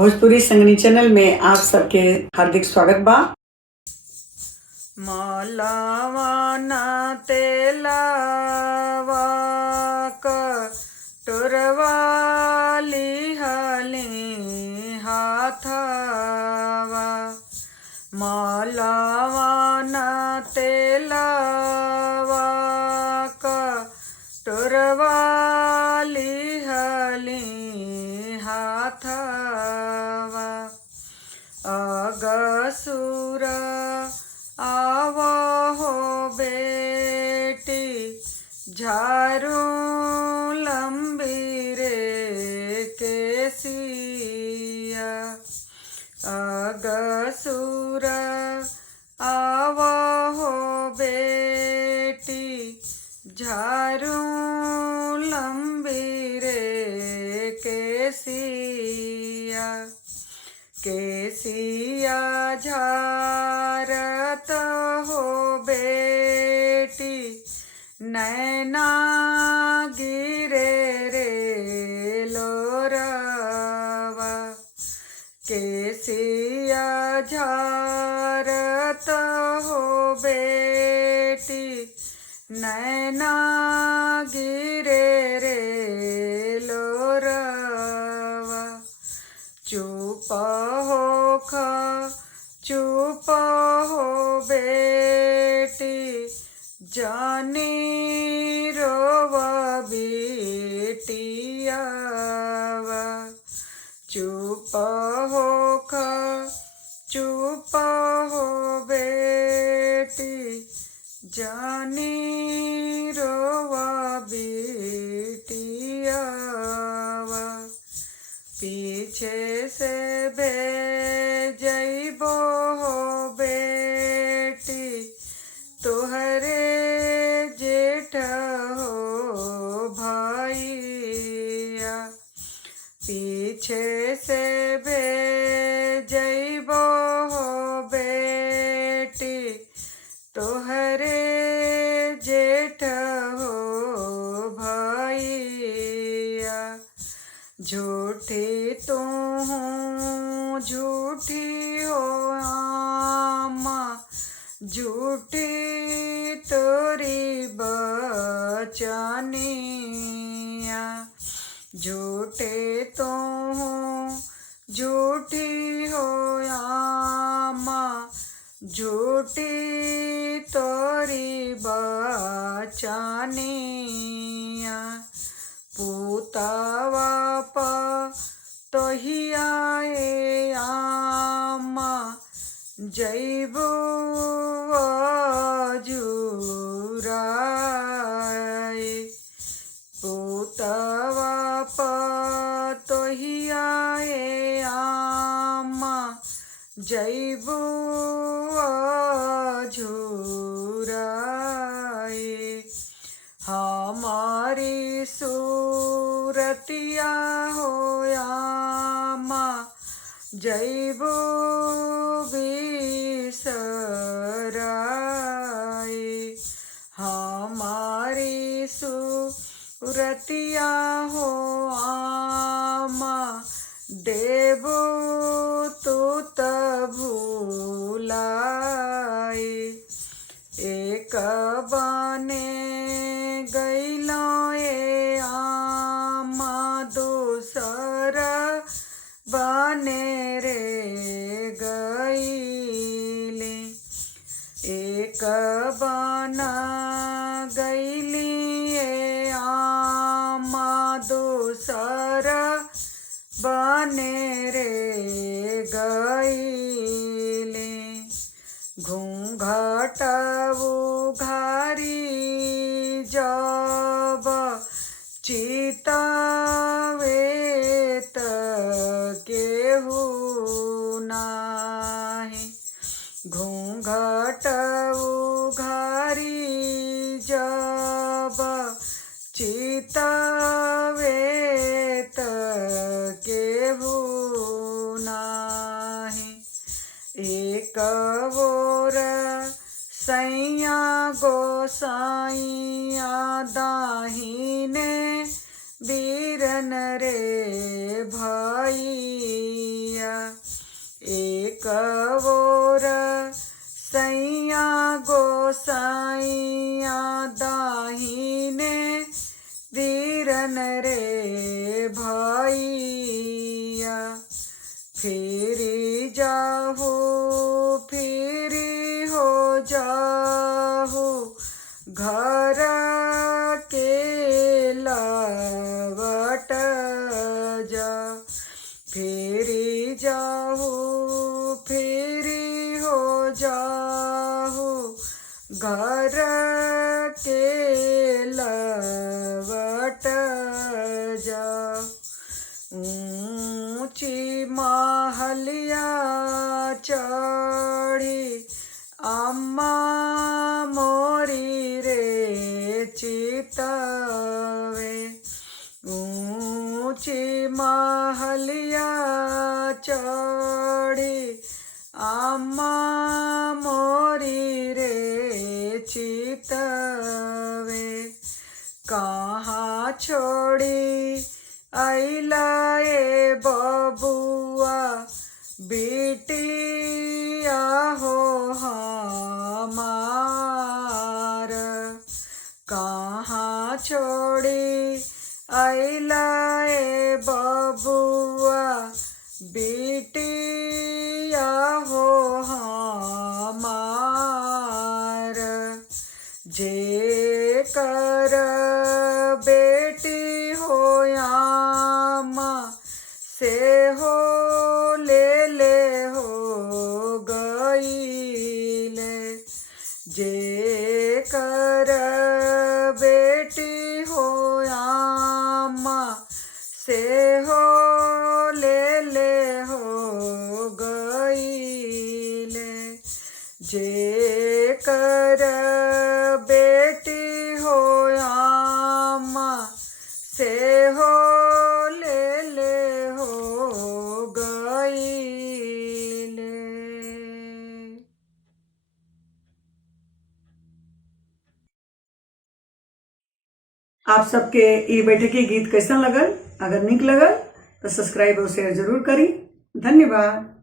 Bhojpuri संगनी channel में आप सबके हार्दिक स्वागत बा। मलवा न तेलवा कटोरवा लिहली हाथवा। मलवा न तेलवा कटोरवा लिहली हाथवा। अगसुर आवहो बेटी झारू लंबी रे केसिया। अगसुर आवहो बेटी झारू लंबी रे केसिया। केसिया झारत हो बेटी नैना गिरे रे लोरवा। केसिया झारत हो बेटी नैना गिरे रे लोरवा। चुप हो बेटी जानी रोवा बेटियावा। चुप हो बेटी जानी रोवा बेटियावा। पीछे से भेजबो हो बेटी तोहरे जेठ हो भैया। पीछे से भेजबो हो बेटी तोहरे जेठ हो भैया। झूठी तू झूठी हो आमा झूठी तोरी बचनिया। झूठे तो झूठी हो आमा झूठी तोरी बचनिया। पूतावा तोहिया आमा जैबू जुराए। पूतवा तोहिया आमा जैबू जुराए। हमारी सूरतिया हो आमा जैबू बिसराए। हमारी सूरतिया हो आमा देबू तू त भूलाए। एक बने गैलो आमा दूसर बने रे गईले। एक बना गैली आमा दूसर बने रे गईले। घूंघट उघारी जब चितवे त केहू नाही। घूंघट उघारी जब चितवे त केहू नाही। एक बोर सैया गोसाइया दाहिने बीरन रे भैया। एक ओर सैया गोसाइया दाहिने वीरन रे भैया फिरी जाहू फिरी हो जाहू घर के लवट जा फिरी जाहू फिरी हो जाहू घर के लवट जा ऊंची महलिया चढ़ी अम्मा मोरी रे चितवे ऊंची महलिया चढ़ी अम्मा मोरी रे चितवे कहाँ छोड़ी अइला ए बबुआ बिटिया हो हमार कहाँ छोड़ी अइला ए बबुआ बिटिया हो हमार जे कर बेटी हो यामा से हो ले हो गईले जे कर बेटी हो यामा से हो ले हो गईले जे कर बेटी हो यामा से हो ले हो गईले। आप सबके ये बैठकी गीत कैसन लगल? अगर निक लगल तो सब्सक्राइब और शेयर जरूर करी। धन्यवाद।